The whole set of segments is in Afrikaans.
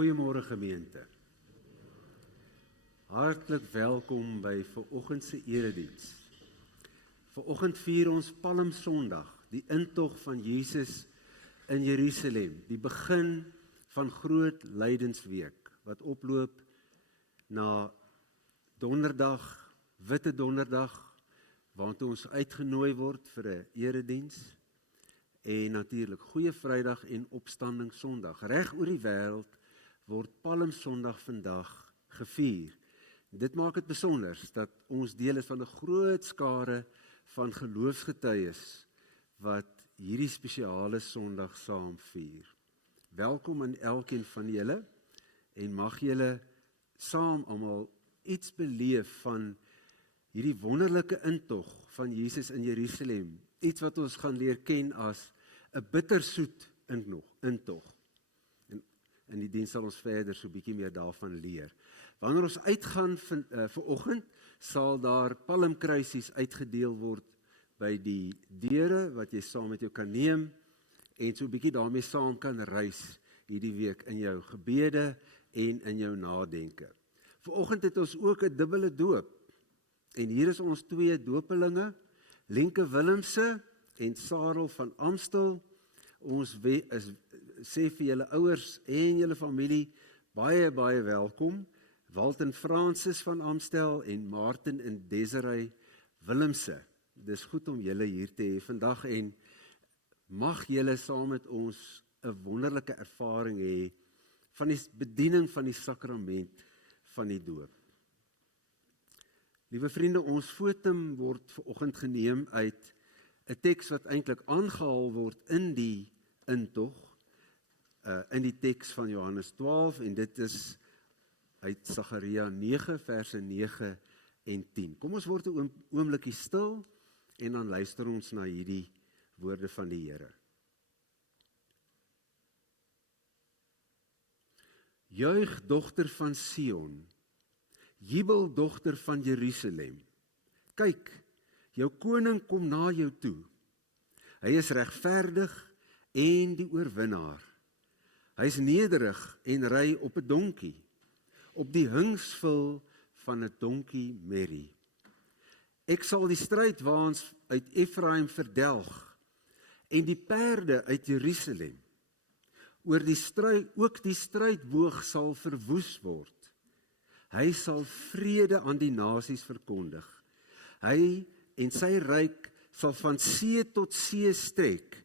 Goeiemôre gemeente. Hartlik welkom by vanoggend se erediens. Vanoggend vier ons Palmsondag, die intog van Jesus in Jerusalem, die begin van groot lydensweek wat oploop na Donderdag, Witte Donderdag, waartoe ons uitgenooi word vir 'n erediens. En natuurlik Goeie Vrydag en Opstanding Sondag. Reg oor die wêreld word Palmsondag vandag gevier. Dit maak dit besonder dat ons deel is van 'n groot skare van geloofsgetuies wat hierdie spesiale Sondag saam vier. Welkom aan elkeen van julle en mag julle saam almal iets beleef van hierdie wonderlike intog van Jesus in Jerusalem. Iets wat ons gaan leer ken as 'n bittersoet intog. En in die diens sal ons verder so 'n bietjie meer daarvan leer. Wanneer ons uitgaan vanoggend, sal daar palmkruisies uitgedeel word by die deure wat jy saam met jou kan neem en so 'n bietjie daarmee saam kan reis hierdie week in jou gebede en in jou nadenke. Vanoggend het ons ook 'n dubbele doop. En hier is ons twee dopelinge, Lenke Willemse en Sarel van Amstel. Ons sê vir julle ouers en julle familie baie welkom. Walten Francis van Amstel en Martin en Desiree Willemse. Dis goed om julle hier te hê vandag en mag julle saam met ons 'n wonderlike ervaring hê van die bediening van die sakrament van die doop. Liewe vriende, ons fotum word vanoggend geneem uit 'n teks wat eintlik aangehaal word in die intog, in die teks van Johannes 12 en dit is uit Sagaria 9 verse 9 en 10. Kom ons word 'n oombliekie stil en dan luister ons na hierdie woorde van die Here. Juig dogter van Sion, jubel dogter van Jerusalem. Kyk, jou koning kom na jou toe. Hy is regverdig en die oorwinnaar. Hy is nederig en ry op 'n donkie, op die hingsvul van 'n donkie merrie. Ek sal die strydwaans uit Efraim verdelg en die perde uit Jerusalem. Ook die strydboog sal verwoes word. Hy sal vrede aan die nasies verkondig. Hy en sy ryk sal van see tot see strek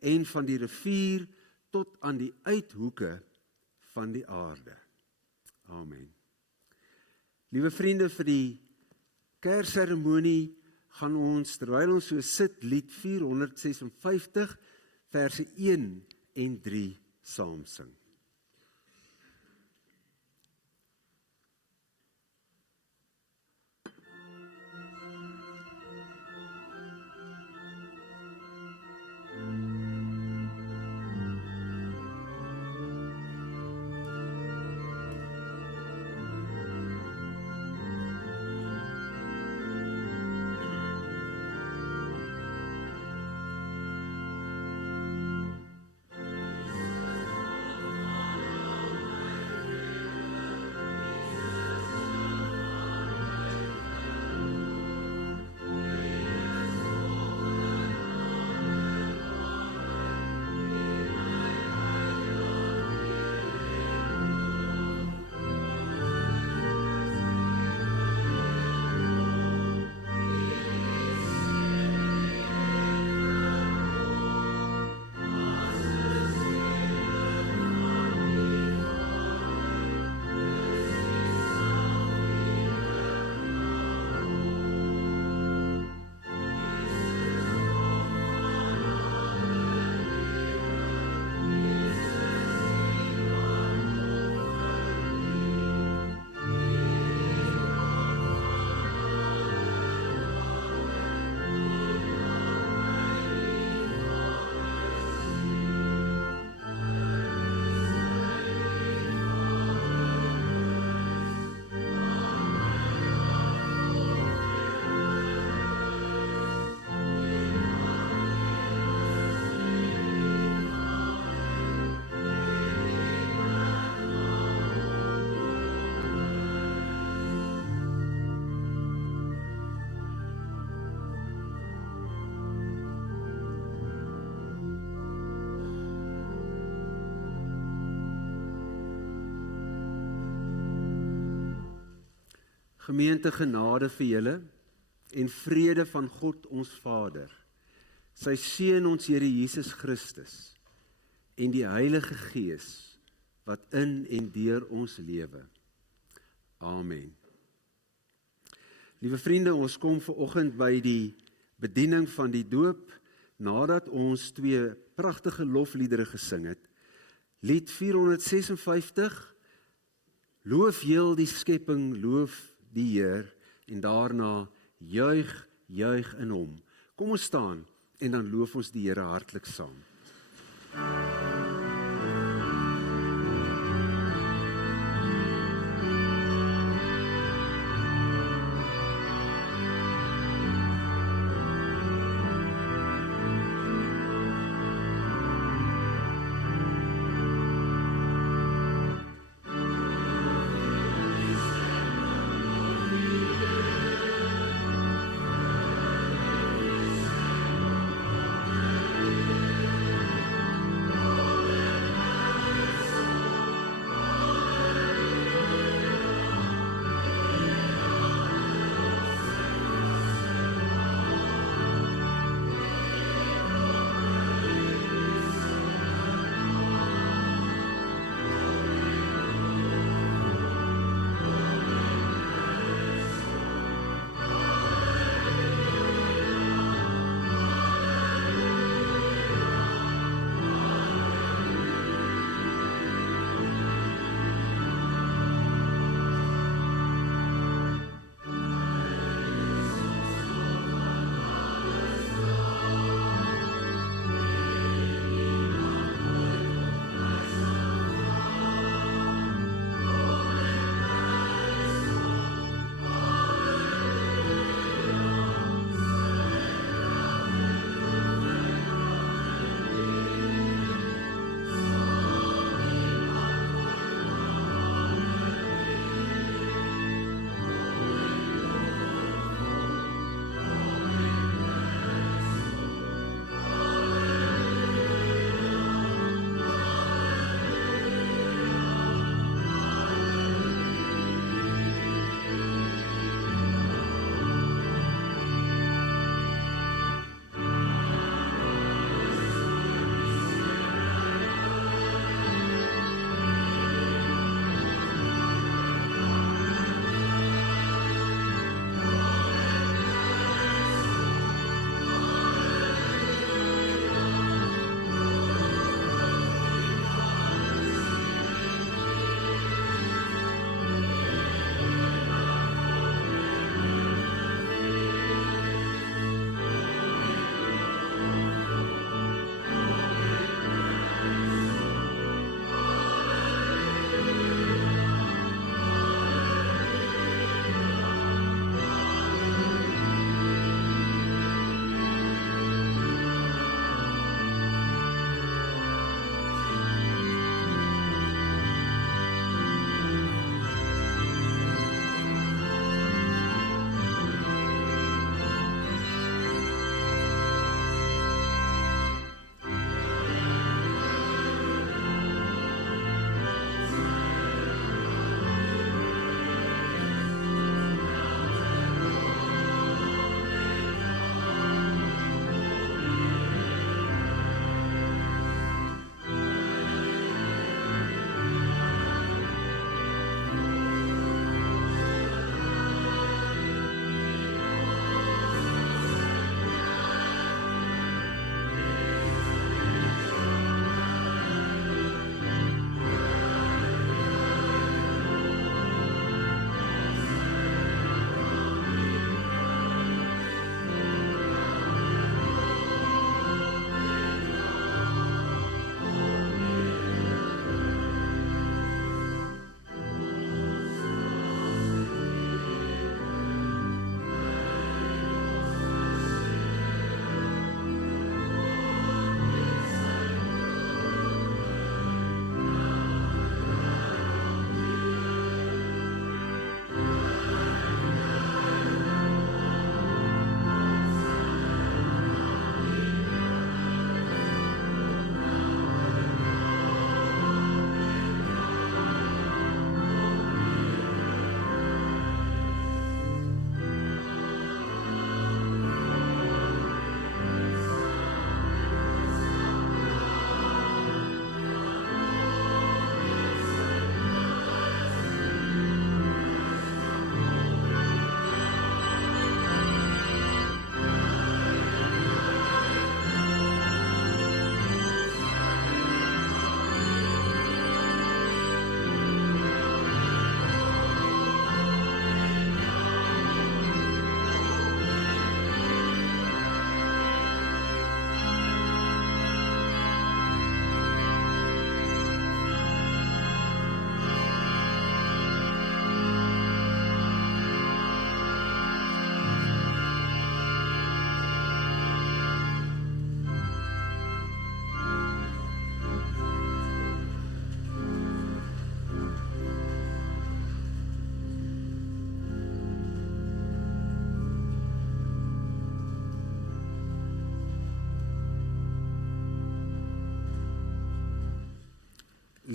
en van die rivier tot aan die uithoeke van die aarde. Amen. Liewe vriende, vir die Kersseremonie gaan ons, terwyl ons so sit, lied 456 verse 1 en 3 saam sing. Gemeente, genade vir julle en vrede van God ons Vader, sy Seun ons Here Jesus Christus en die Heilige Gees wat in en deur ons lewe. Amen. Liewe vriende, ons kom vanoggend by die bediening van die doop, nadat ons twee pragtige lofliedere gesing het. Lied 456, Loof heel die skepping, loof die Heer, en daarna juig, juig in hom. Kom ons staan en dan loof ons die Here hartlik saam.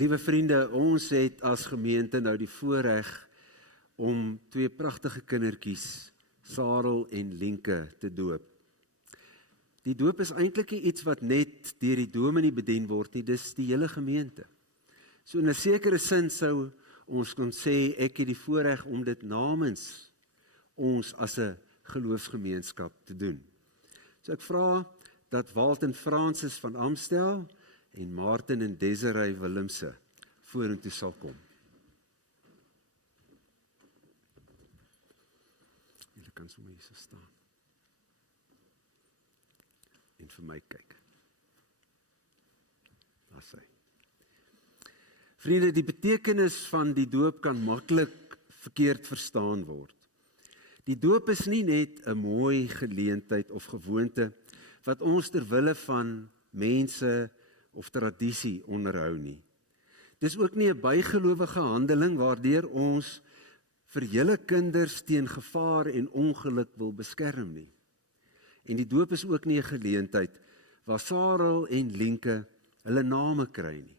Liewe vriende, ons het as gemeente nou die voorreg om twee pragtige kindertjies, Sarel en Lienke, te doop. Die doop is eintlik nie iets wat net deur die dominee bedien word nie, dis die hele gemeente. So in 'n sekere sin sou ons kon sê, ek het die voorreg om dit namens ons as 'n geloofsgemeenskap te doen. So ek vra dat Walten Francis van Amstel en Martin en Desiree Willemse vorentoe sal kom. Julle kan sommer hier so staan. En vir my kyk. Daar sê. Vriende, die betekenis van die doop kan maklik verkeerd verstaan word. Die doop is nie net 'n mooi geleentheid of gewoonte wat ons ter wille van mense of tradisie onderhou nie. Dis ook nie 'n bygelowige handeling waardeur ons vir julle kinders teen gevaar en ongeluk wil beskerm nie. En die doop is ook nie 'n geleentheid waar Sarel en Lienke hulle name kry nie.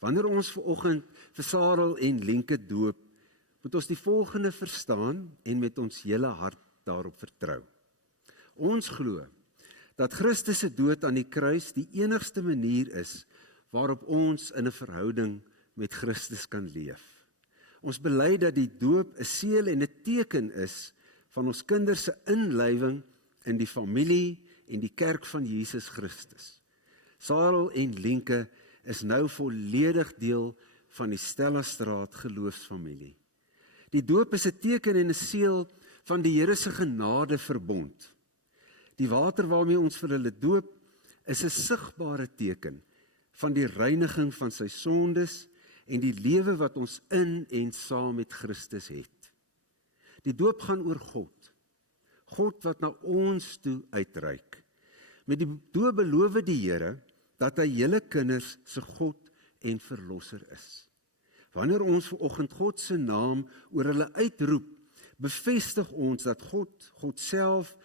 Wanneer ons vanoggend vir Sarel en Lienke doop, moet ons die volgende verstaan en met ons hele hart daarop vertrou. Ons glo dat Christus se dood aan die kruis die enigste manier is waarop ons in 'n verhouding met Christus kan leef. Ons bely dat die doop 'n seël en 'n teken is van ons kinders se inlywing in die familie en die kerk van Jesus Christus. Sarel en Lienke is nou volledig deel van die Stellastraat geloofsfamilie. Die doop is 'n teken en 'n seël van die Here se genade verbond. Die water waarmee ons vir hulle doop is 'n sigbare teken van die reiniging van sy sondes en die lewe wat ons in en saam met Christus het. Die doop gaan oor God. God wat na ons toe uitreik. Met die doop beloof die Here dat hy julle kinders se God en verlosser is. Wanneer ons vanoggend God se naam oor hulle uitroep, bevestig ons dat God self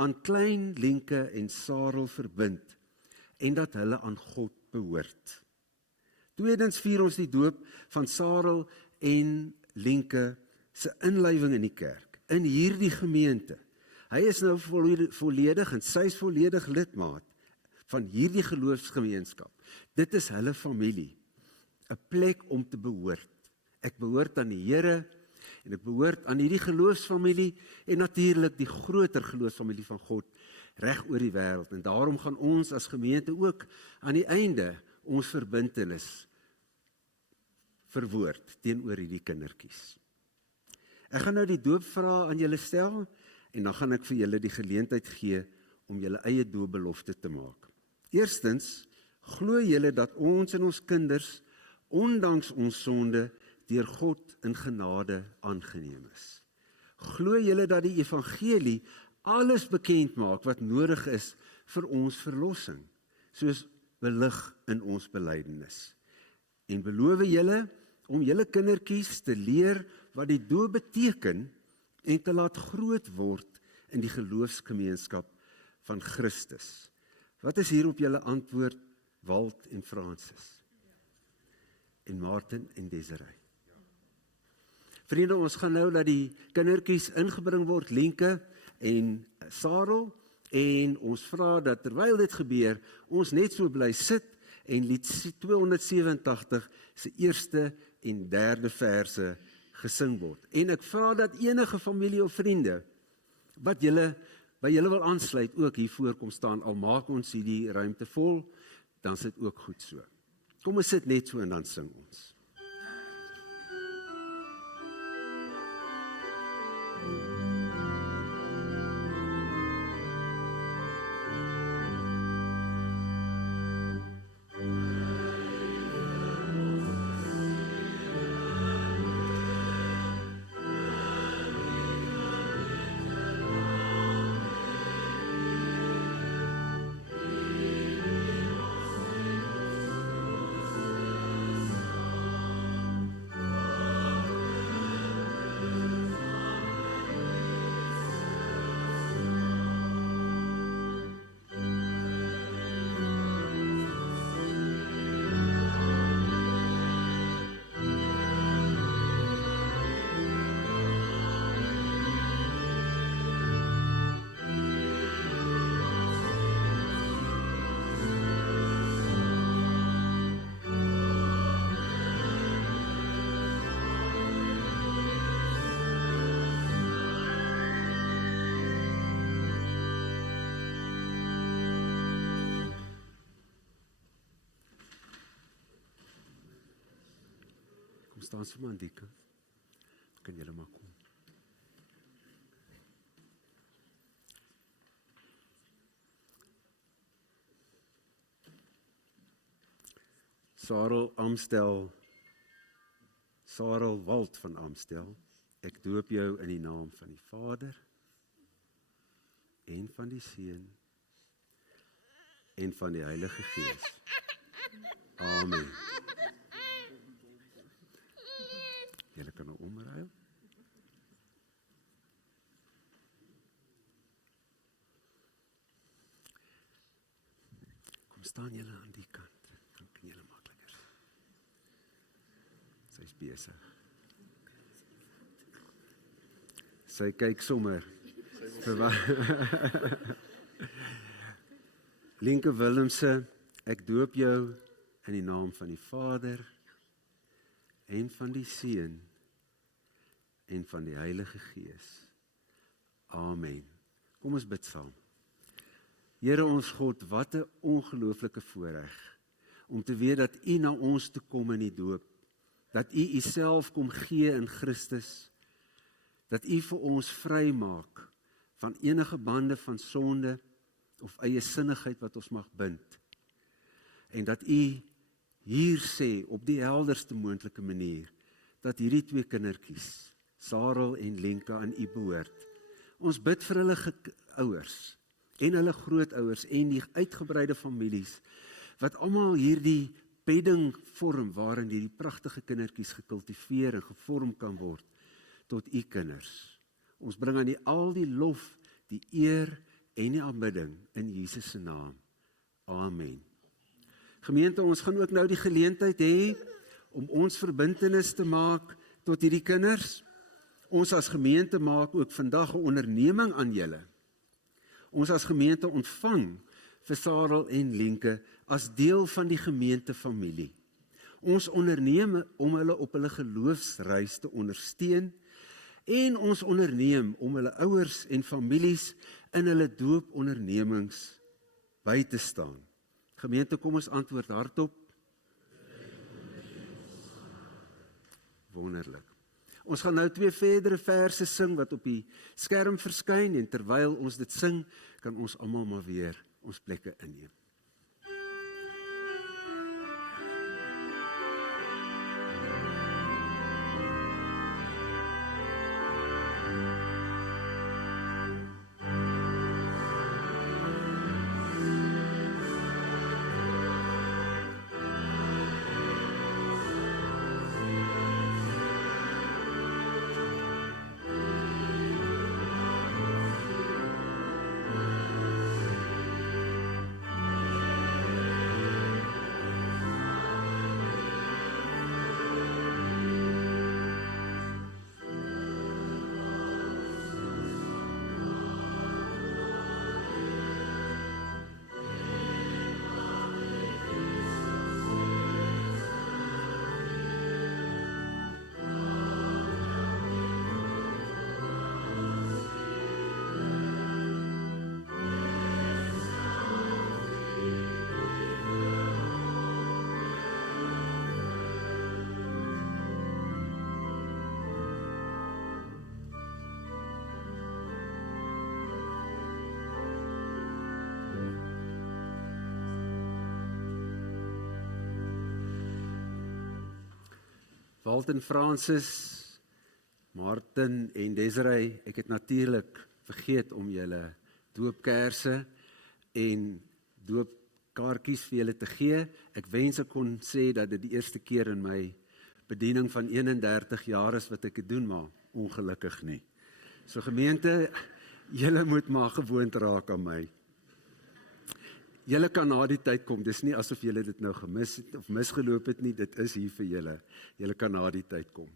aan klein Lienke en Sarel verbind en dat hulle aan God behoort. Tweedens vier ons die doop van Sarel en Lienke se inlywing in die kerk, in hierdie gemeente. Hy is nou volledig en sy is volledig lidmaat van hierdie geloofsgemeenskap. Dit is hulle familie, 'n plek om te behoort. Ek behoort aan die Here en ek behoort aan hierdie geloofsfamilie en natuurlik die groter geloofsfamilie van God reg oor die wêreld. En daarom gaan ons as gemeente ook aan die einde ons verbintenis verwoord teenoor hierdie kindertjies. Ek gaan nou die doopvrae aan julle stel en dan gaan ek vir julle die geleentheid gee om julle eie doopbelofte te maak. Eerstens, glo julle dat ons en ons kinders, ondanks ons sonde, deur God in genade aangeneem is? Glo julle dat die evangelie alles bekend maak wat nodig is vir ons verlossing, soos belig in ons belydenis? En beloof julle om julle kindertjies te leer wat die doop beteken en te laat groot word in die geloofsgemeenskap van Christus? Wat is hier op julle antwoord, Walt en Francis? En Martin en Desiree? Vriende, ons gaan nou dat die kindertjies ingebring word, Lienke en Sarel, en ons vra dat terwyl dit gebeur, ons net so bly sit en lied 287 se eerste en derde verse gesing word. En ek vra dat enige familie of vriende wat by julle wil aansluit, ook hier voor kom staan, al maak ons hierdie ruimte vol, dan is dit ook goed so. Kom ons sit net so en dan sing ons. Kom staan sommer aan die kant. Kan julle maar kom. Sarel Wald van Amstel, ek doop jou in die naam van die Vader en van die Seun en van die Heilige Gees. Amen. Julle kan nou omruil. Kom staan julle aan die kant, dan kan julle makliker. Sy is besig. Sy kyk sommer. Linke Willemse, ek doop jou in die naam van die Vader en van die Seun en van die Heilige Gees. Amen. Kom ons bid saam. Here ons God, wat 'n ongelooflike voorreg om te weet dat U na ons toe kom in die doop, dat U Uself kom gee in Christus, dat U vir ons vrymaak van enige bande van sonde of eie sinnigheid wat ons mag bind. En dat U hier sê op die helderste moontlike manier dat hierdie twee kindertjies, Sarel en Lenka, aan U behoort. Ons bid vir hulle ouers en hulle grootouers en die uitgebreide families wat almal hierdie bedding vorm waarin hierdie pragtige kindertjies gekultiveer en gevorm kan word tot U kinders. Ons bring aan U al die lof, die eer en die aanbidding in Jesus se naam. Amen. Gemeente, ons gaan ook nou die geleentheid hê om ons verbintenis te maak tot hierdie kinders. Ons as gemeente maak ook vandag 'n onderneming aan julle. Ons as gemeente ontvang vir Sarel en Lenke as deel van die gemeentefamilie. Ons onderneem om hulle op hulle geloofsreis te ondersteun en ons onderneem om hulle ouers en families in hulle doopondernemings by te staan. Gemeente, kom ons antwoord hardop. Wonderlik. Ons gaan nou 2 verdere verse sing wat op die skerm verskyn en terwyl ons dit sing, kan ons almal maar weer ons plekke inneem. Walton Francis, Martin en Desiree, ek het natuurlik vergeet om julle doopkerse en doopkaartjies vir julle te gee. Ek wens ek kon sê dat dit die eerste keer in my bediening van 31 jaar is wat ek dit doen, maar ongelukkig nie. So gemeente, julle moet maar gewoond raak aan my. Julle kan na die tyd kom, dis nie asof julle dit nou gemis het of misgeloop het nie, dit is hier vir julle. Julle kan na die tyd kom.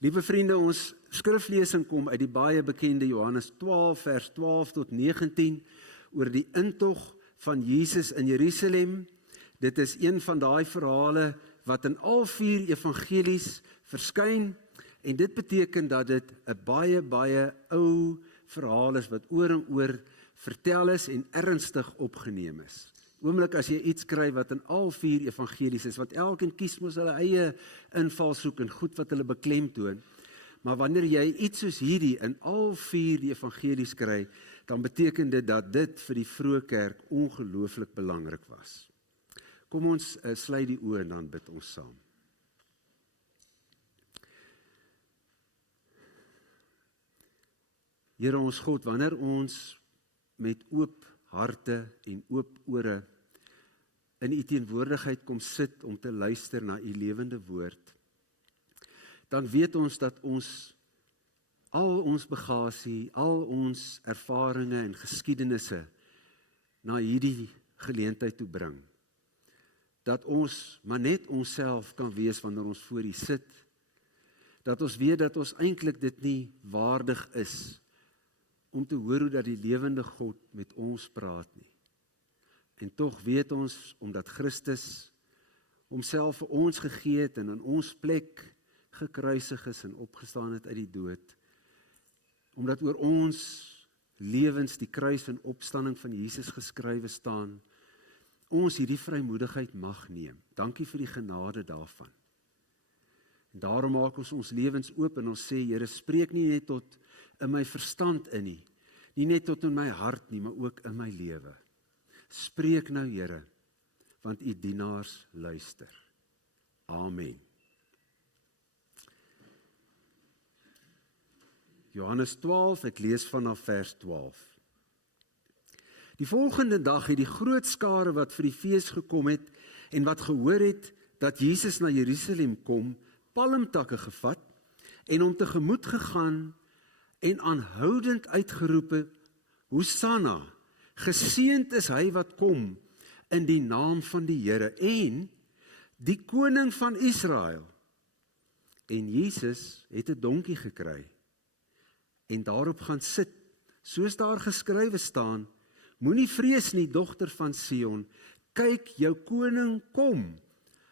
Liewe vriende, ons skriflesing kom uit die baie bekende Johannes 12 vers 12 tot 19 oor die intog van Jesus in Jerusalem. Dit is een van daai verhale wat in al 4 evangelies verskyn en dit beteken dat dit 'n baie ou verhaal is wat oor en oor vertel is en ernstig opgeneem is. oomblik as jy iets kry wat in al 4 evangelies is, want elkeen kies mos hulle eie invalshoek en goed wat hulle beklemtoon. Maar wanneer jy iets soos hierdie in al 4 die evangelies kry, dan beteken dit dat dit vir die vroeë kerk ongelooflik belangrik was. Kom ons sluit die oë en dan bid ons saam. Here ons God, wanneer ons met oop harte en oop ore in u teenwoordigheid kom sit om te luister na u lewende woord, dan weet ons dat ons al ons bagasie, al ons ervarings en geskiedenisse na hierdie geleentheid toe bring. Dat ons maar net onsself kan wees wanneer ons voor u sit. Dat ons weet dat ons eintlik dit nie waardig is om te hoor hoe dat die lewende God met ons praat nie. En tog weet ons, omdat Christus homself vir ons gegee het en in ons plek gekruisig is en opgestaan het uit die dood, omdat oor ons lewens die kruis en opstanding van Jesus geskrywe staan, ons hierdie vrymoedigheid mag neem. Dankie vir die genade daarvan. En daarom maak ons lewens oop en ons sê, Here, spreek nie net tot in my verstand in nie net tot in my hart nie, maar ook in my lewe. Spreek nou, Here, want u dienaars luister. Amen. Johannes 12, ek lees vanaf vers 12. Die volgende dag het die groot skare wat vir die fees gekom het en wat gehoor het dat Jesus na Jerusalem kom, palmtakke gevat en hom tegemoet gegaan en aanhoudend uitgeroepe, Hosanna, geseënd is hy wat kom in die naam van die Here en die koning van Israel. En Jesus het 'n donkie gekry en daarop gaan sit, soos daar geskrywe staan, moenie vrees nie, dogter van Sion, kyk, jou koning kom,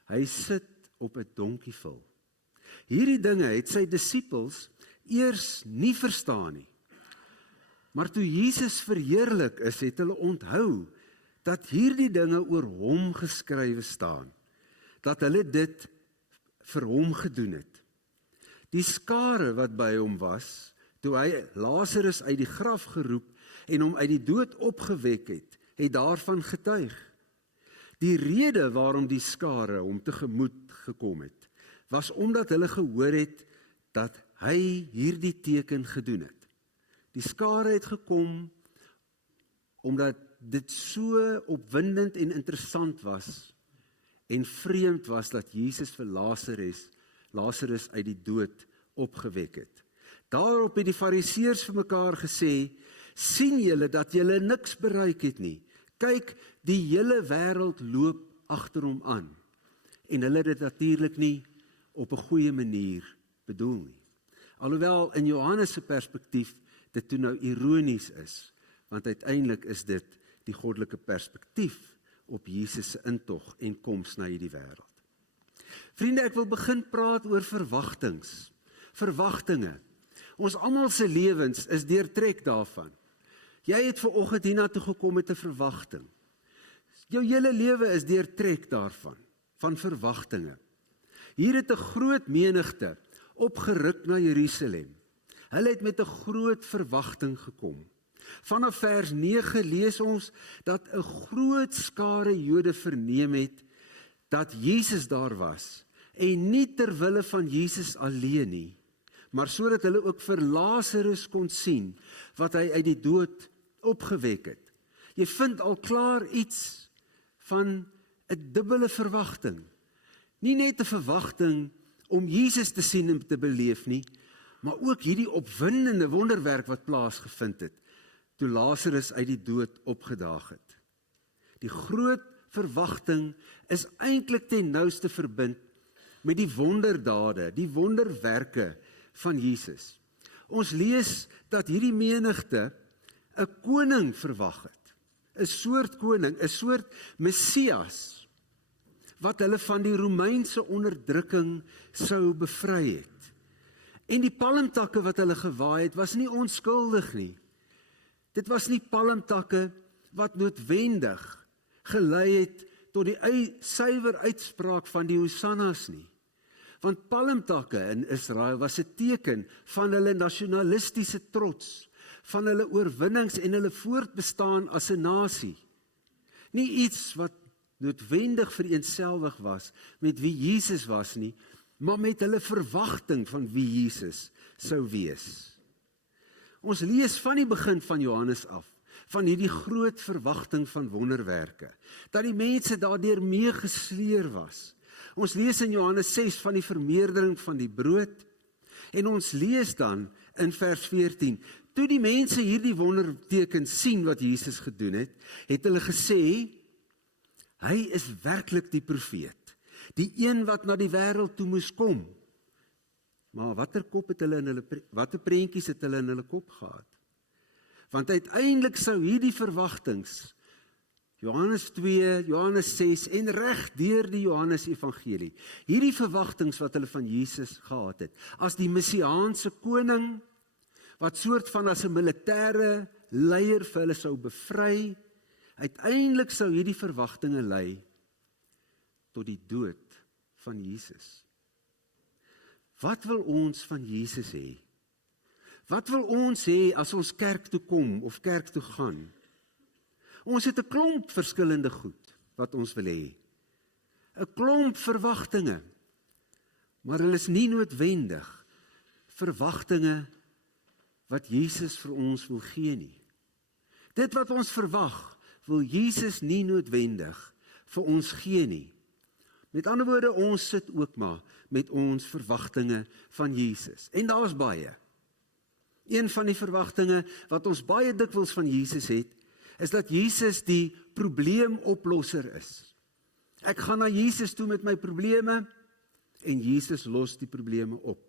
hy sit op 'n donkievul. Hierdie dinge het sy disippels eers nie verstaan nie. Maar toe Jesus verheerlik is, het hulle onthou dat hierdie dinge oor hom geskrywe staan, dat hulle dit vir hom gedoen het. Die skare wat by hom was, toe hy Lazarus uit die graf geroep en hom uit die dood opgewek het daarvan getuig. Die rede waarom die skare hom tegemoet gekom het, was omdat hulle gehoor het dat hy hierdie teken gedoen het. Die skare het gekom omdat dit so opwindend en interessant was en vreemd was dat Jesus vir Lazarus uit die dood opgewek het. Daarop het die Fariseërs vir mekaar gesê, sien julle dat julle niks bereik het nie? Kyk, die hele wêreld loop agter hom aan. En hulle het dit natuurlik nie op 'n goeie manier bedoel nie. Alhoewel in Johannes se perspektief dit toe nou ironies is, want uiteindelik is dit die goddelike perspektief op Jesus se intog en koms na hierdie wêreld. Vriende, ek wil begin praat oor verwagtinge. Ons almal se lewens is deurtrek daarvan. Jy het vanoggend hiernatoe gekom met 'n verwagting. Jou hele lewe is deurtrek daarvan, van verwagtinge. Hier het 'n groot menigte opgeruk na Jerusalem. Hulle het met 'n groot verwagting gekom. Vanaf vers 9 lees ons dat 'n groot skare Jode verneem het dat Jesus daar was, en nie ter wille van Jesus alleen nie, maar sodat hulle ook vir Lazarus kon sien wat hy uit die dood opgewek het. Jy vind al klaar iets van 'n dubbele verwagting. Nie net 'n verwagting om Jesus te sien en te beleef nie, maar ook hierdie opwindende wonderwerk wat plaasgevind het, toe Lazarus uit die dood opgedaag het. Die groot verwagting is eintlik ten nouste verbind met die wonderdade, die wonderwerke van Jesus. Ons lees dat hierdie menigte 'n koning verwag het, 'n soort koning, 'n soort Messias, wat hulle van die Romeinse onderdrukking sou bevry het. En die palmtakke wat hulle gewaai het, was nie onskuldig nie. Dit was nie palmtakke wat noodwendig gelei het tot die suiwer uitspraak van die Hosannas nie. Want palmtakke in Israel was 'n teken van hulle nasionalistiese trots, van hulle oorwinnings en hulle voortbestaan as 'n nasie. Nie iets wat noodwendig vereenselwig was met wie Jesus was nie, maar met hulle verwagting van wie Jesus sou wees. Ons lees van die begin van Johannes af, van hierdie groot verwagting van wonderwerke, dat die mense daardeur meegesleer was. Ons lees in Johannes 6 van die vermeerdering van die brood, en ons lees dan in vers 14, toe die mense hierdie wonderteken sien wat Jesus gedoen het, het hulle gesê, hy is werklik die profeet, die een wat na die wêreld toe moes kom. Maar watter prentjies het hulle in hulle kop gehad? Want uiteindelik sou hierdie verwagtings, Johannes 2, Johannes 6 en reg deur die Johannes Evangelie, hierdie verwagtings wat hulle van Jesus gehad het, as die messiaanse koning, wat soort van as 'n militêre leier vir hulle sou bevry, uiteindelik sou hierdie verwagtinge lei tot die dood van Jesus. Wat wil ons van Jesus hê? Wat wil ons hê as ons kerk toe kom of kerk toe gaan? Ons het 'n klomp verskillende goed wat ons wil hê. 'n Klomp verwagtinge, maar hulle is nie noodwendig verwagtinge wat Jesus vir ons wil gee nie. Dit wat ons verwag, wil Jesus nie noodwendig vir ons gee nie. Met ander woorde, ons sit ook maar met ons verwagtinge van Jesus. En daar's baie. Een van die verwagtinge wat ons baie dikwels van Jesus het, is dat Jesus die probleemoplosser is. Ek gaan na Jesus toe met my probleme, en Jesus los die probleme op.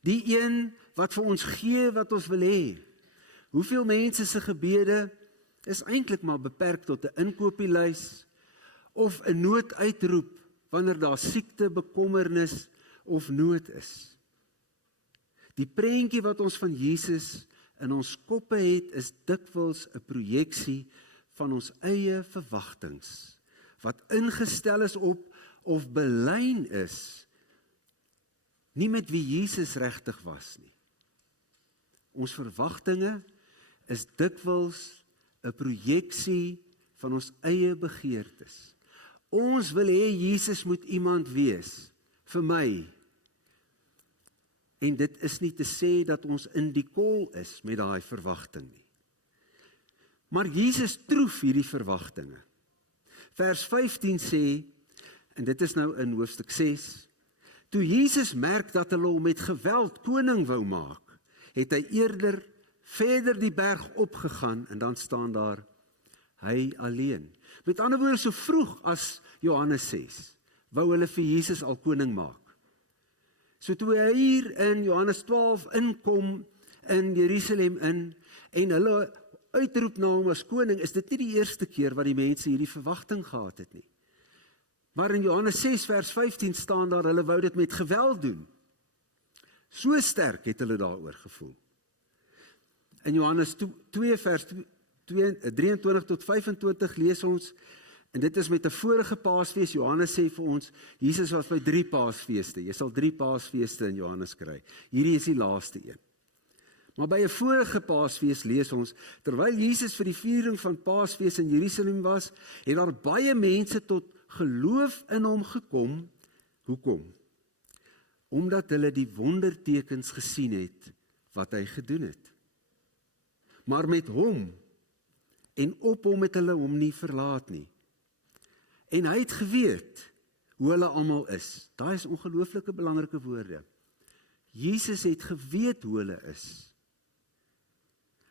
Die een wat vir ons gee wat ons wil hê. Hoeveel mense se gebede is eintlik maar beperk tot 'n inkopieslys of 'n nooduitroep wanneer daar siekte, bekommernis of nood is. Die prentjie wat ons van Jesus in ons koppe het, is dikwels 'n projeksie van ons eie verwagtings, wat ingestel is op of belyn is, nie met wie Jesus regtig was nie. Ons verwagtinge is dikwels 'n projeksie van ons eie begeertes. Ons wil hê Jesus moet iemand wees, vir my. En dit is nie te sê dat ons in die kol is met daai verwagting nie. Maar Jesus troef hierdie verwagtinge. Vers 15 sê, en dit is nou in hoofstuk 6, toe Jesus merk dat hulle hom met geweld koning wou maak, het hy eerder verder die berg opgegaan, en dan staan daar, hy alleen. Met ander woorde, so vroeg as Johannes 6, wou hulle vir Jesus al koning maak. So toe hy hier in Johannes 12 inkom in Jerusalem in, en hulle uitroep na hom as koning, is dit nie die eerste keer wat die mense hierdie verwagting gehad het nie. Maar in Johannes 6 vers 15 staan daar, hulle wou dit met geweld doen. So sterk het hulle daaroor gevoel. In Johannes 2 vers 23 tot 25 lees ons, en dit is met 'n vorige Paasfees. Johannes sê vir ons, Jesus was by 3 Paasfeeste. Jy sal 3 Paasfeeste in Johannes kry. Hierdie is die laaste een. Maar by 'n vorige Paasfees lees ons, terwyl Jesus vir die viering van Paasfees in Jerusalem was, het daar baie mense tot geloof in hom gekom. Hoekom? Omdat hulle die wondertekens gesien het wat hy gedoen het. Maar met hom en op hom het hulle hom nie verlaat nie. En hy het geweet hoe hulle almal is. Daai is ongelooflike belangrike woorde. Jesus het geweet hoe hulle is.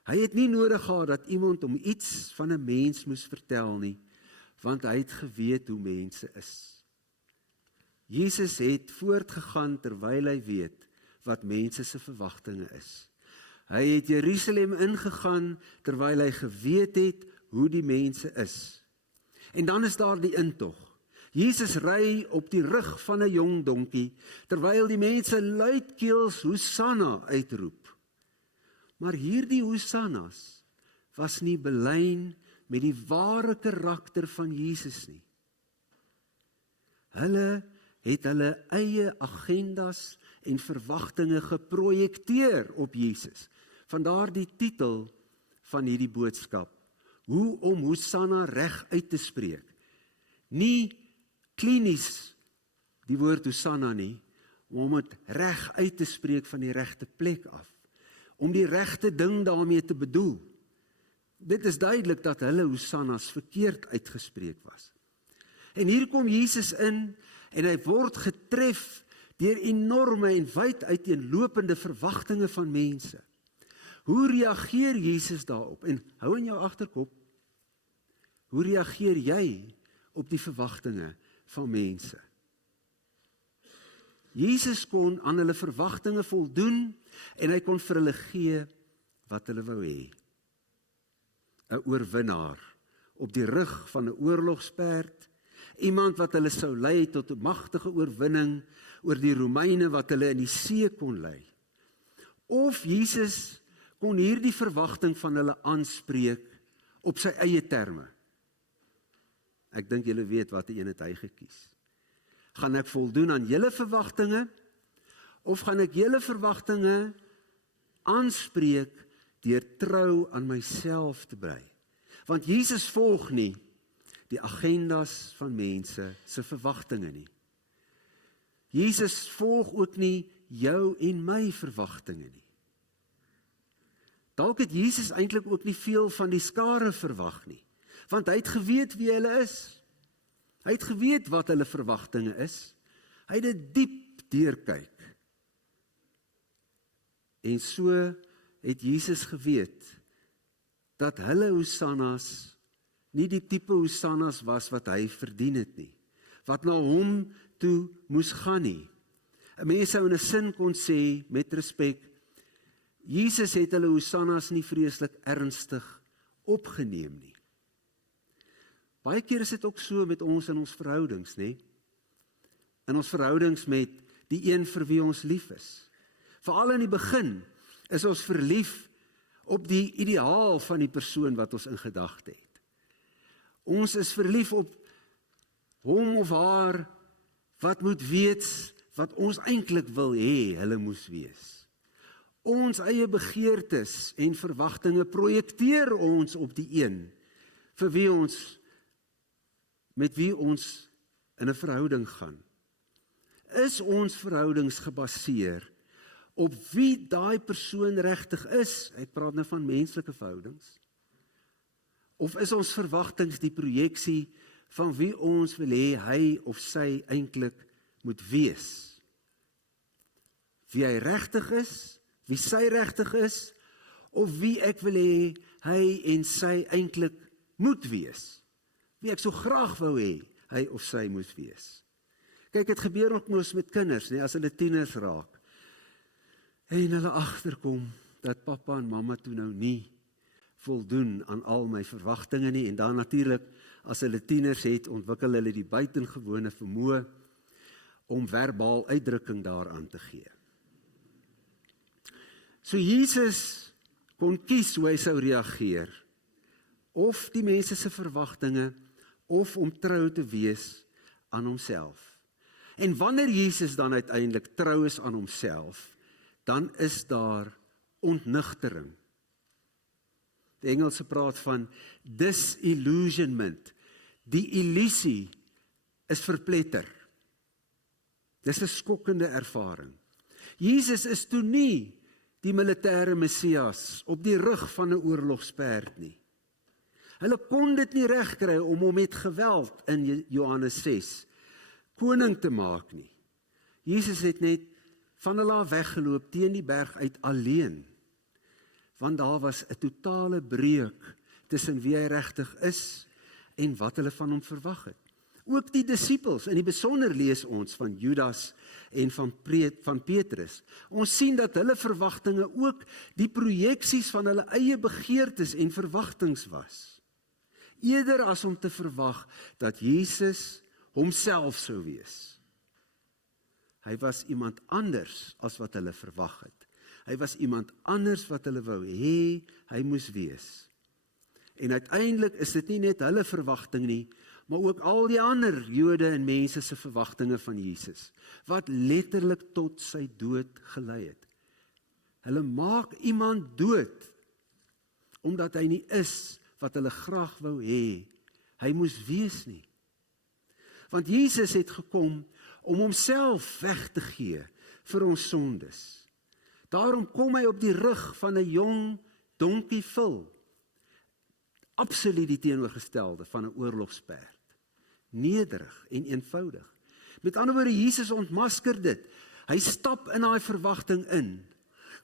Hy het nie nodig gehad dat iemand hom iets van 'n mens moes vertel nie, want hy het geweet hoe mense is. Jesus het voortgegaan terwyl hy weet wat mense se verwagtinge is. Hy het Jerusalem ingegaan terwyl hy geweet het hoe die mense is. En dan is daar die intog. Jesus ry op die rug van 'n jong donkie, terwyl die mense luidkeels Hosanna uitroep. Maar hierdie Hosannas was nie belyn met die ware karakter van Jesus nie. Hulle het hulle eie agendas en verwagtinge geprojekteer op Jesus. Vandaar die titel van hierdie boodskap, hoe om Hosanna reg uit te spreek. Nie klinies die woord Hosanna nie, om het reg uit te spreek van die regte plek af, om die regte ding daarmee te bedoel. Dit is duidelik dat hulle Hosannas verkeerd uitgespreek was. En hier kom Jesus in, en hy word getref deur enorme en wyd uiteenlopende verwagtinge van mense. Hoe reageer Jesus daarop? En hou in jou agterkop, hoe reageer jy op die verwagtinge van mense? Jesus kon aan hulle verwagtinge voldoen, en hy kon vir hulle gee wat hulle wou hê. 'n Oorwinnaar op die rug van 'n oorlogsperd, iemand wat hulle sou lei tot 'n magtige oorwinning oor die Romeine wat hulle in die see kon lei. Of Jesus kon hierdie verwagting van hulle aanspreek op sy eie terme. Ek dink julle weet wat een het hy gekies. Gaan ek voldoen aan julle verwagtinge, of gaan ek julle verwagtinge aanspreek deur trou aan myself te bly? Want Jesus volg nie die agendas van mense se verwagtinge nie. Jesus volg ook nie jou en my verwagtinge nie. Dalk het Jesus eintlik ook nie veel van die skare verwag nie, want hy het geweet wie hulle is. Hy het geweet wat hulle verwagtinge is. Hy het dit diep deurkyk. En so het Jesus geweet dat hulle Hosannas nie die tipe Hosannas was wat hy verdien het nie, wat na hom toe moes gaan nie. 'n Mens sou in 'n sin kon sê, met respek, Jesus het hulle Hosannas nie vreeslik ernstig opgeneem nie. Baie keer is dit ook so met ons in ons verhoudings, nê? In ons verhoudings met die een vir wie ons lief is. Veral in die begin is ons verlief op die ideaal van die persoon wat ons in gedagte het. Ons is verlief op hom of haar wat moet weet wat ons eintlik wil hê hulle moes wees. Ons eie begeertes en verwagtinge projekteer ons op die een vir wie ons met wie ons in 'n verhouding gaan. Is ons verhoudings gebaseer op wie daai persoon regtig is? Ek praat nou van menslike verhoudings. Of is ons verwagtings die projeksie van wie ons wil hê hy of sy eintlik moet wees? Wie hy regtig is, wie sy regtig is, of wie ek wil hê hy en sy eintlik moet wees? Wie ek so graag wou hê hy of sy moet wees. Kyk, dit gebeur ook mos met kinders, nie, as hulle tieners raak. En hulle agterkom dat pappa en mamma toe nou nie voldoen aan al my verwagtinge nie, en dan natuurlik, as hulle tieners het, ontwikkel hulle die buitengewone vermoë om verbaal uitdrukking daaraan te gee. So Jesus kon kies hoe hy sou reageer, of die mense se verwagtinge, of om trou te wees aan homself. En wanneer Jesus dan uiteindelik trou is aan homself, dan is daar ontnugtering. Die Engelse praat van disillusionment. Die illusie is verpletter. Dis 'n skokkende ervaring. Jesus is toe nie die militêre Messias op die rug van 'n oorlogsperd nie. Hulle kon dit nie regkry om hom met geweld in Johannes 6 koning te maak nie. Jesus het net van hulle af weggeloop teen die berg uit alleen, want daar was 'n totale breuk tussen wie hy regtig is en wat hulle van hom verwag het. Ook die disippels, in die besonder lees ons van Judas en van Petrus. Ons sien dat hulle verwagtinge ook die projeksies van hulle eie begeertes en verwagtings was. Eerder as om te verwag dat Jesus homself sou wees. Hy was iemand anders as wat hulle verwag het. Hy was iemand anders wat hulle wou hê hy moes wees. En uiteindelik is dit nie net hulle verwagting nie, maar ook al die ander Jode en mense se verwagtinge van Jesus, wat letterlik tot sy dood gelei het. Hulle maak iemand dood, omdat hy nie is wat hulle graag wou hê, hy moes wees nie. Want Jesus het gekom om homself weg te gee vir ons sondes. Daarom kom hy op die rug van 'n jong donkie vul. Absoluut die teenoorgestelde van 'n oorlogsperd. Nederig en eenvoudig. Met ander woorde, Jesus ontmasker dit. Hy stap in daai verwagting in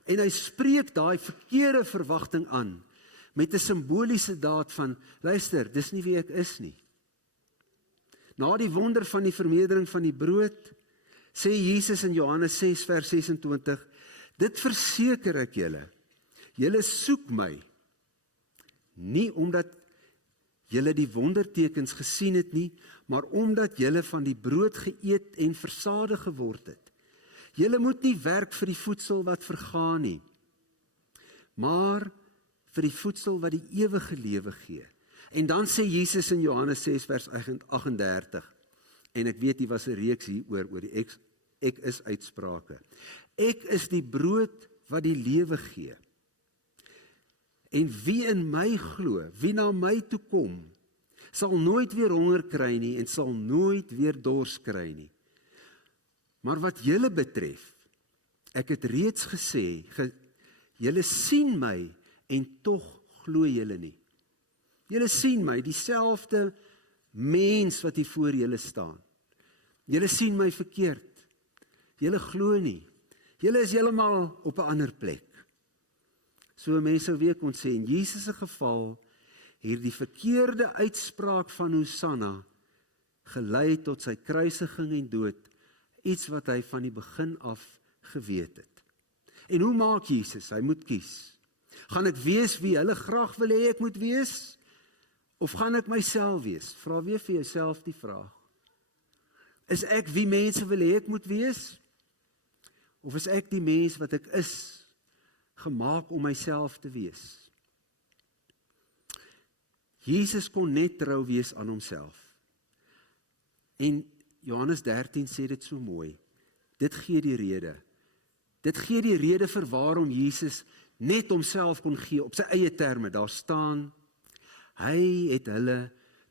en hy spreek daai verkeerde verwagting aan met 'n simboliese daad van, luister, dis nie wie ek is nie. Na die wonder van die vermeerdering van die brood, sê Jesus in Johannes 6 vers 26, dit verseker ek julle, julle soek my, nie omdat julle die wondertekens gesien het nie, maar omdat julle van die brood geëet en versadig geword het. Julle moet nie werk vir die voedsel wat vergaan nie, maar vir die voedsel wat die ewige lewe gee. En dan sê Jesus in Johannes 6 vers 38, en ek weet hier was 'n reeks hieroor, oor die ek is uitsprake. Ek is die brood wat die lewe gee. En wie in my glo, wie na my toe kom, sal nooit weer honger kry nie en sal nooit weer dors kry nie. Maar wat julle betref, ek het reeds gesê, julle sien my en tog glo julle nie. Julle sien my, dieselfde mens wat hier voor julle staan. Julle sien my verkeerd. Julle glo nie. Julle is heeltemal op 'n ander plek. So mense sou weer kon sê, in Jesus se geval, hierdie verkeerde uitspraak van Hosanna gelei tot sy kruisiging en dood, iets wat hy van die begin af geweet het. En hoe maak Jesus? Hy moet kies. Gaan ek wees wie hulle graag wil hê ek moet wees? Of gaan ek myself wees? Vra weer vir jouself die vraag. Is ek wie mense wil hê ek moet wees? Of is ek die mens wat ek is, gemaak om myself te wees? Jesus kon net trou wees aan homself. En Johannes 13 sê dit so mooi. Dit gee die rede. Dit gee die rede vir waarom Jesus net homself kon gee op sy eie terme. Daar staan, hy het hulle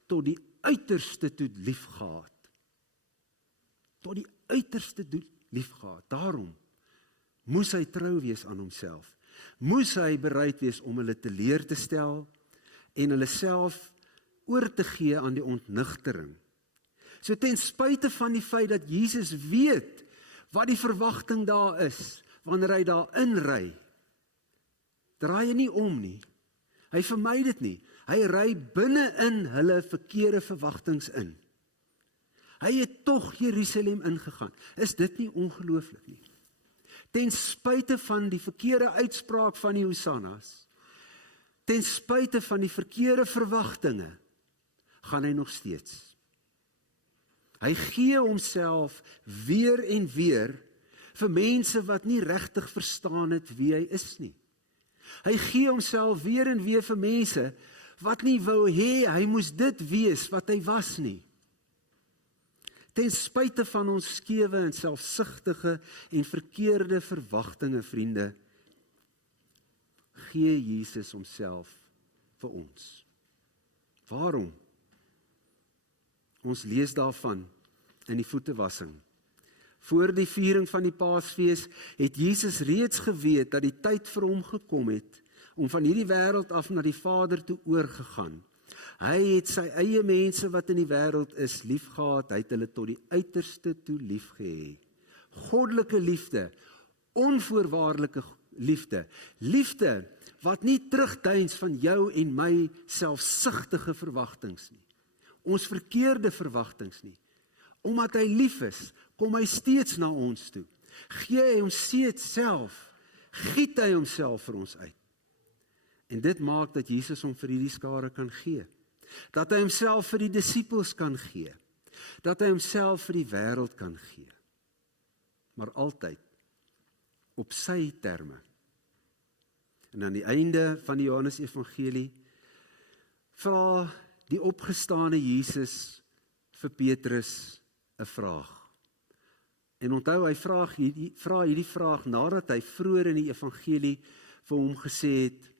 tot die uiterste toe liefgehad. Tot die uiterste toe liefgehad. Daarom moes hy trou wees aan homself. Moes hy bereid wees om hulle te leer te stel en hulle self oor te gee aan die ontnigtering. So ten spyte van die feit dat Jesus weet wat die verwagting daar is, wanneer hy daar inry, draai hy nie om nie. Hy vermy dit nie. Hy ry binne in hulle verkeerde verwagtings in. Hy het tog Jerusalem ingegaan. Is dit nie ongelooflik nie? Ten spyte van die verkeerde uitspraak van die Hosannas, ten spyte van die verkeerde verwagtinge, gaan hy nog steeds. Hy gee homself weer en weer vir mense wat nie regtig verstaan het wie hy is nie. Hy gee homself weer en weer vir mense wat nie wou hê hy moes dit wees wat hy was nie. Ten spyte van ons skewe en selfsugtige en verkeerde verwagtinge, vriende, gee Jesus homself vir ons. Waarom? Ons lees daarvan in die voetewassing. Voor die viering van die Paasfees het Jesus reeds geweet dat die tyd vir hom gekom het om van hierdie wêreld af na die Vader toe oorgegaan. Hy het sy eie mense wat in die wêreld is liefgehad, hy het hulle tot die uiterste toe liefgehê. Goddelike liefde, onvoorwaardelike liefde, liefde wat nie terugdeins van jou en my selfsugtige verwagtings nie, ons verkeerde verwagtings nie. Omdat hy lief is, kom hy steeds na ons toe. Gee hy ons steeds self, giet hy homself vir ons uit. En dit maak dat Jesus hom vir hierdie skare kan gee. Dat hy homself vir die disippels kan gee. Dat hy homself vir die wêreld kan gee. Maar altyd op sy terme. En aan die einde van die Johannes Evangelie vra die opgestane Jesus vir Petrus 'n vraag. En onthou, hy vra hierdie vraag nadat hy vroeër in die evangelie vir hom gesê het,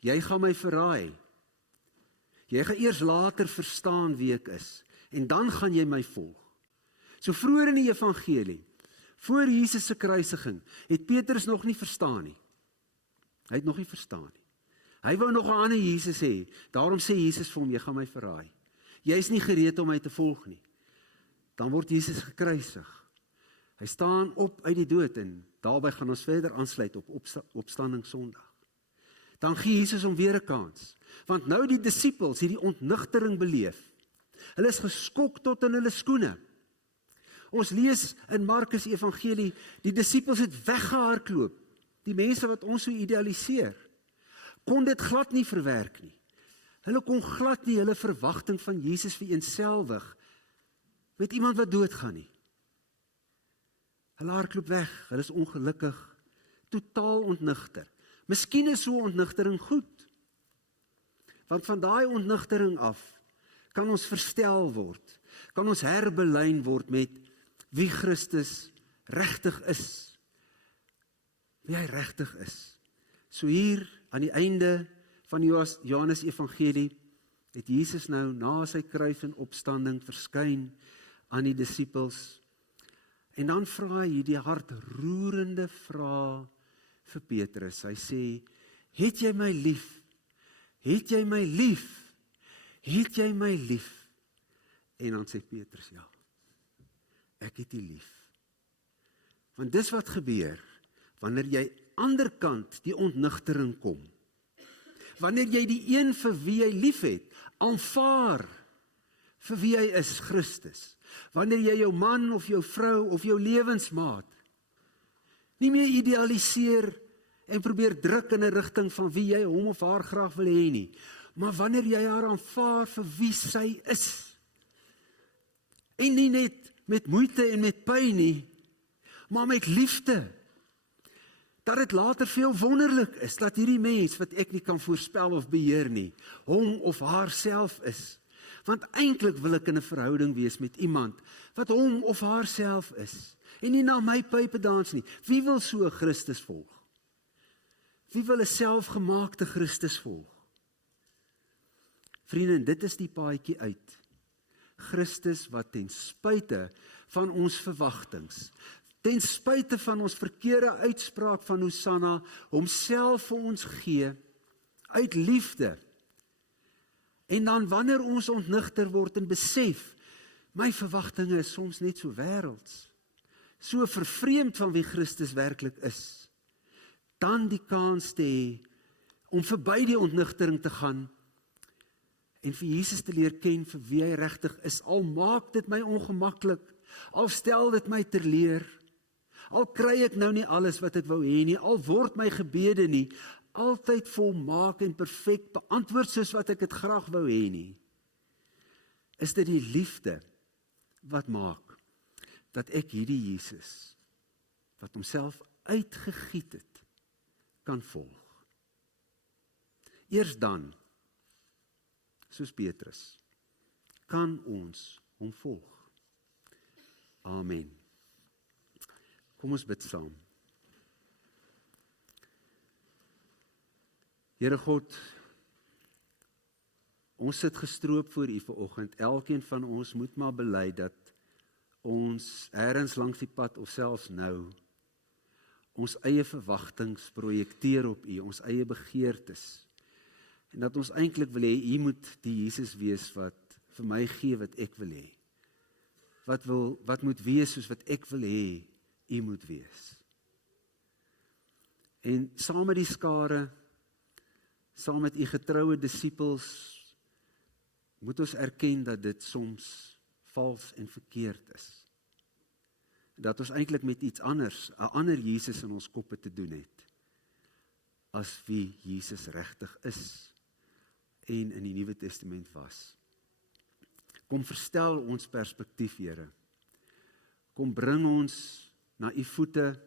jy gaan my verraai. Jy gaan eers later verstaan wie ek is, en dan gaan jy my volg. So vroeër in die evangelie, voor Jesus se kruisiging, het Petrus nog nie verstaan nie. Hy het nog nie verstaan nie. Hy wou nog 'n ander Jesus hê, daarom sê Jesus vir hom, jy gaan my verraai. Jy is nie gereed om my te volg nie. Dan word Jesus gekruisig. Hy staan op uit die dood en daarby gaan ons verder aansluit op opstanding Sondag. Dan gee Jesus hom weer 'n kans, want nou die disippels het die ontnugtering beleef. Hulle is geskok tot in hulle skoene. Ons lees in Markus evangelie, die disippels het weggehardloop. Die mense wat ons so idealiseer, kon dit glad nie verwerk nie. Hulle kon glad nie hulle verwagting van Jesus vereenselwig met iemand wat doodgaan nie. Hulle hardloop weg, hulle is ongelukkig, totaal ontnugter. Miskien is so ontnugtering goed, want van daai ontnugtering af kan ons verstel word, kan ons herbelyn word met wie Christus regtig is, wie hy regtig is. So hier aan die einde van Johannes evangelie het Jesus nou na sy kruis en opstanding verskyn aan die disippels en dan vra hy die hartroerende vraag vir Petrus. Hy sê, het jy my lief? Het jy my lief? Het jy my lief? En dan sê Petrus, ja, ek het u lief. Want dis wat gebeur, wanneer jy anderkant die ontnugtering kom. Wanneer jy die een vir wie jy lief het, aanvaar vir wie hy is, Christus. Wanneer jy jou man of jou vrou of jou lewensmaat nie meer idealiseer en probeer druk in 'n rigting van wie jy hom of haar graag wil hê nie, maar wanneer jy haar aanvaar vir wie sy is, en nie net met moeite en met pyn nie, maar met liefde, dat dit later veel wonderlik is, dat hierdie mens, wat ek nie kan voorspel of beheer nie, hom of haar self is. Want eintlik wil ek in 'n verhouding wees met iemand, wat hom of haar self is, en nie na my pype dans nie. Wie wil so 'n Christus volg? Wie wil 'n selfgemaakte Christus volg? Vriende, dit is die paadjie uit. Christus wat ten spyte van ons verwagtings, ten spyte van ons verkeerde uitspraak van Hosanna, homself vir ons gee, uit liefde. En dan wanneer ons ontnugter word en besef, my verwagtinge is soms net so wêrelds, so vervreemd van wie Christus werklik is, dan die kans te hê om verby die ontnugtering te gaan en vir Jesus te leer ken vir wie hy regtig is, al maak dit my ongemaklik, al stel dit my terleer, al kry ek nou nie alles wat ek wou hê nie, al word my gebede nie altyd volmaak en perfek beantwoord soos wat ek dit graag wou hê nie, is dit die liefde wat maak dat ek hierdie Jesus wat homself uitgegiet het kan volg. Eers dan, soos Petrus, kan ons hom volg. Amen. Kom ons bid saam. Here God, ons sit gestroop voor U vanoggend. Elkeen van ons moet maar bely dat ons ergens langs die pad of selfs nou ons eie verwagtings projekteer op U, ons eie begeertes. En dat ons eintlik wil hê, U moet die Jesus wees wat vir my gee wat ek wil hê. Wat moet wees soos wat ek wil hê, U moet wees. En saam met die skare, saam met U getroue disippels, moet ons erken dat dit soms vals en verkeerd is. Dat ons eintlik met iets anders, 'n ander Jesus in ons koppe te doen het, as wie Jesus regtig is en in die Nuwe Testament was. Kom verstel ons perspektief, Here. Kom bring ons na U voete,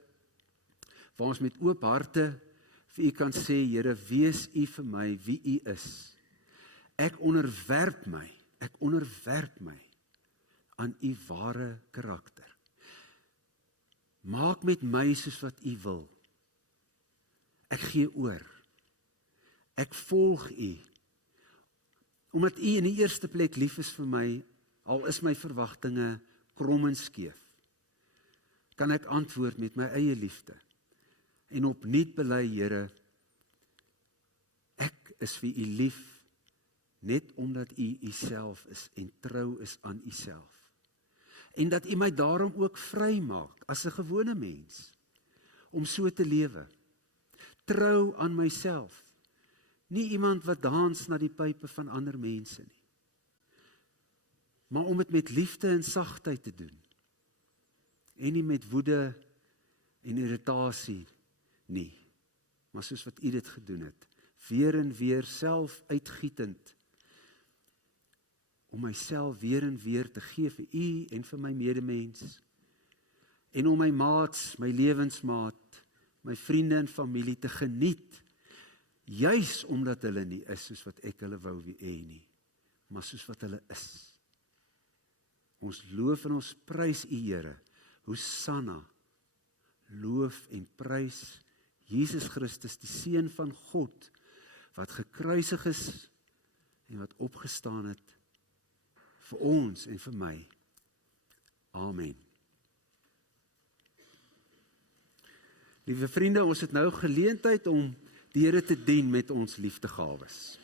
waar ons met oop harte vir U kan sê, Here, wees U vir my wie U is. Ek onderwerp my aan u ware karakter. Maak met my soos wat u wil. Ek gee oor. Ek volg u. Omdat u in die eerste plek lief is vir my, al is my verwagtinge krom en skeef, kan ek antwoord met my eie liefde en opnuut bely, Here, ek is vir u lief, net omdat u uself is en trou is aan uself. En dat u my daarom ook vry maak as 'n gewone mens, om so te lewe. Trou aan myself. Nie iemand wat dans na die pype van ander mense nie. Maar om dit met liefde en sagtheid te doen. En nie met woede en irritasie nie. Maar soos wat u dit gedoen het. Weer en weer self uitgietend. Om myself weer en weer te gee vir u en vir my medemens. En om my maats, my lewensmaat, my vriende en familie te geniet. Juis omdat hulle nie is soos wat ek hulle wou hê nie, maar soos wat hulle is. Ons loof en ons prys u, Here. Hosanna, loof en prys Jesus Christus, die Seun van God, wat gekruisig is en wat opgestaan het vir ons en vir my. Amen. Liewe vriende, ons het nou geleentheid om die Here te dien met ons liefdegawes.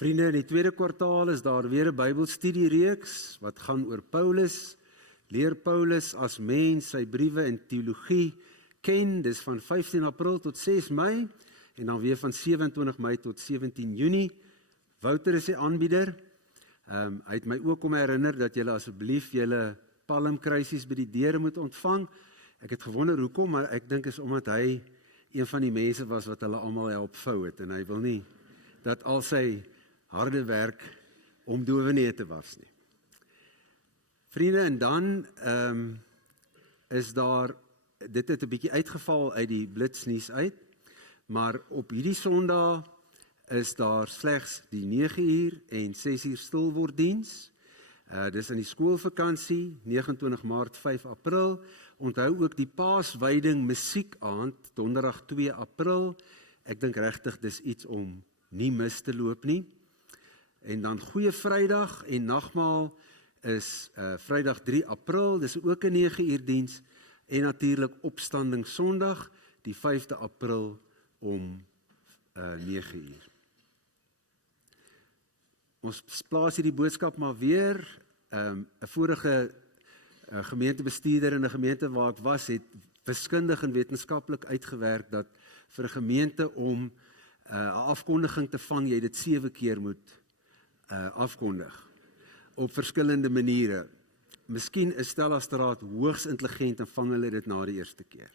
Vriende, in die tweede kwartaal is daar weer 'n Bybelstudiereeks wat gaan oor Paulus. Leer Paulus as mens sy briewe en teologie ken. Dis van 15 April tot 6 Mei en dan weer van 27 Mei tot 17 Junie. Wouter is die aanbieder. Hy het my ook om herinner dat julle asseblief julle palmkruisies by die deure moet ontvang. Ek het gewonder hoekom, maar ek dink is omdat hy een van die mense was wat hulle almal help vou het en hy wil nie dat al sy harde werk om dominee te was nie. Vriende, en dan is daar, dit het 'n bietjie uitgeval uit die blitsnuus uit, maar op hierdie Sondag is daar slegs die 9 uur en 6 uur stilworddiens. Dis in die skoolvakansie, 29 Maart, 5 April. Onthou ook die Paaswyding musiekaand, donderdag 2 April. Ek dink regtig dis iets om nie mis te loop nie. En dan Goeie Vrydag en nagmaal is Vrydag 3 April, dis ook 'n 9 uur diens. En natuurlik Opstanding Sondag, die 5de April om 9 uur. Ons plaas hierdie boodskap maar weer. 'n vorige gemeentebestuurder in 'n gemeente waar ek was, het wiskundig en wetenskaplik uitgewerk dat vir 'n gemeente om 'n afkondiging te vang, jy dit 7 keer moet afkondig op verskillende maniere. Miskien is Stella-straat hoogs intelligent en vang hulle dit na die eerste keer.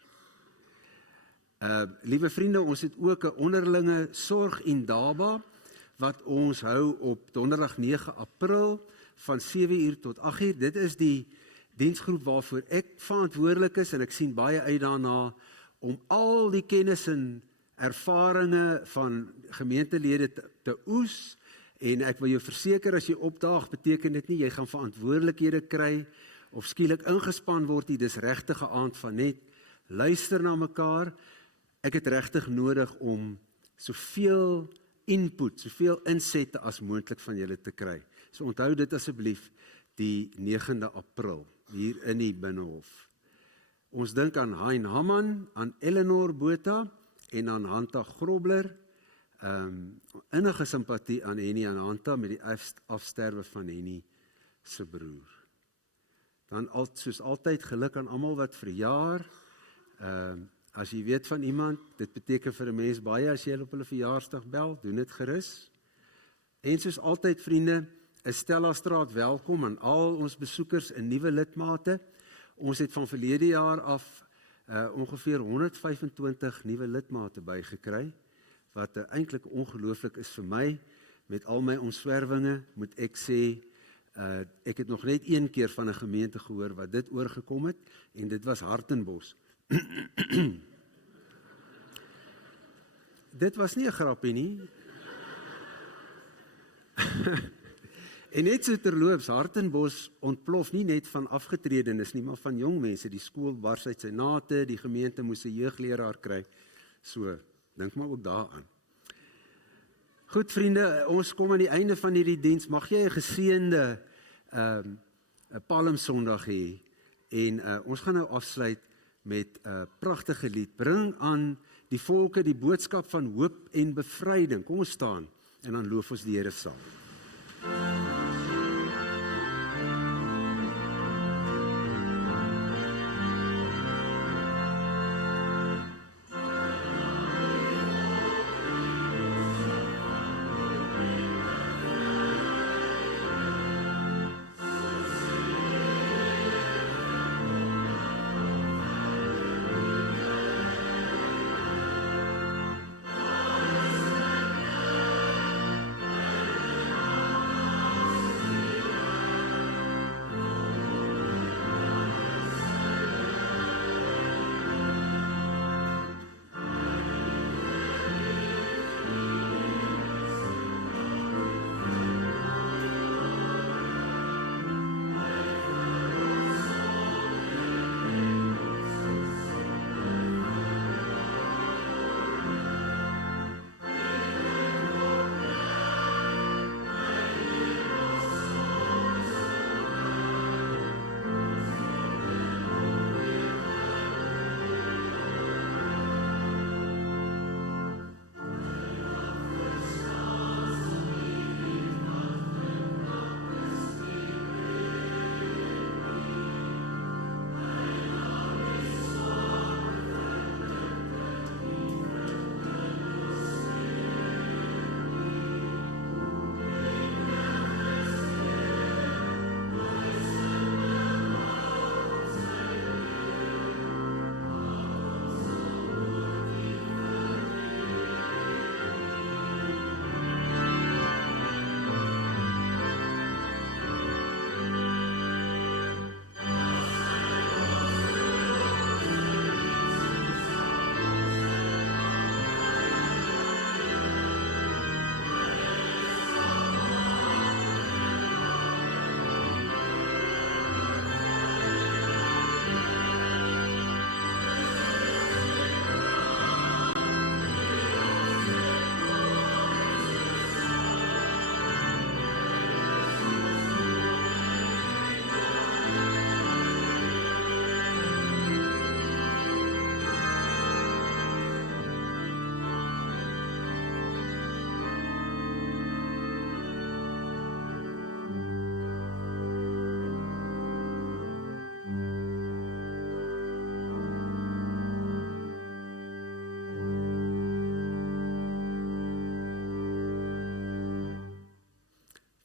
Liewe vriende, ons het ook 'n onderlinge sorg indaba wat ons hou op donderdag 9 April van 7 uur tot 8 uur. Dit is die diensgroep waarvoor ek verantwoordelik is en ek sien baie uit daarna om al die kennis en ervarings van gemeentelede te oes. En ek wil jou verseker, as jy opdaag, beteken dit nie jy gaan verantwoordelikhede kry of skielik ingespan word nie. Dis regtig 'n aand van net luister na mekaar. Ek het regtig nodig om soveel input, soveel insette as moontlik van julle te kry. So onthou dit asseblief die 9de April hier in die Binnenhof. Ons dink aan Hein Hamman, aan Eleanor Botha en aan Hanta Grobler. Innige simpatie aan Henny en Hanta met die afsterwe van Henny se broer. Dan soos altyd geluk aan almal wat verjaar. As jy weet van iemand, dit beteken vir 'n mens baie as jy hulle op hulle verjaarsdag bel, doen dit gerus. En soos altyd vriende, is Stella-straat welkom aan al ons besoekers en nuwe lidmate. Ons het van verlede jaar af ongeveer 125 nuwe lidmate bygekry, wat eintlik ongelooflik is vir my. Met al my omswervinge moet ek sê, ek het nog net een keer van 'n gemeente gehoor wat dit oorgekom het, en dit was Hartenbos. Dit was nie 'n grappie nie. En net so terloops, Hartenbos ontplof nie net van afgetredenes nie, maar van jong mense. Die skool bars uit sy nate, die gemeente moes 'n jeugleraar kry. So, dink maar ook daaraan. Goed vriende, ons kom aan die einde van hierdie diens. Mag jy 'n geseënde Palmsondag hê. En ons gaan nou afsluit met 'n pragtige lied. Bring aan die volke die boodskap van hoop en bevryding. Kom ons staan en dan loof ons die Here saam.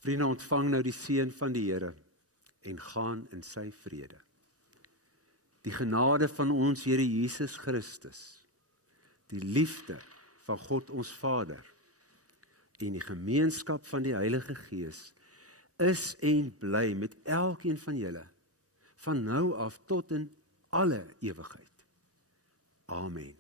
Vriende, ontvang nou die seën van die Here en gaan in sy vrede. Die genade van ons Here Jesus Christus, die liefde van God ons Vader en die gemeenskap van die Heilige Gees is en bly met elkeen van julle, van nou af tot in alle ewigheid. Amen.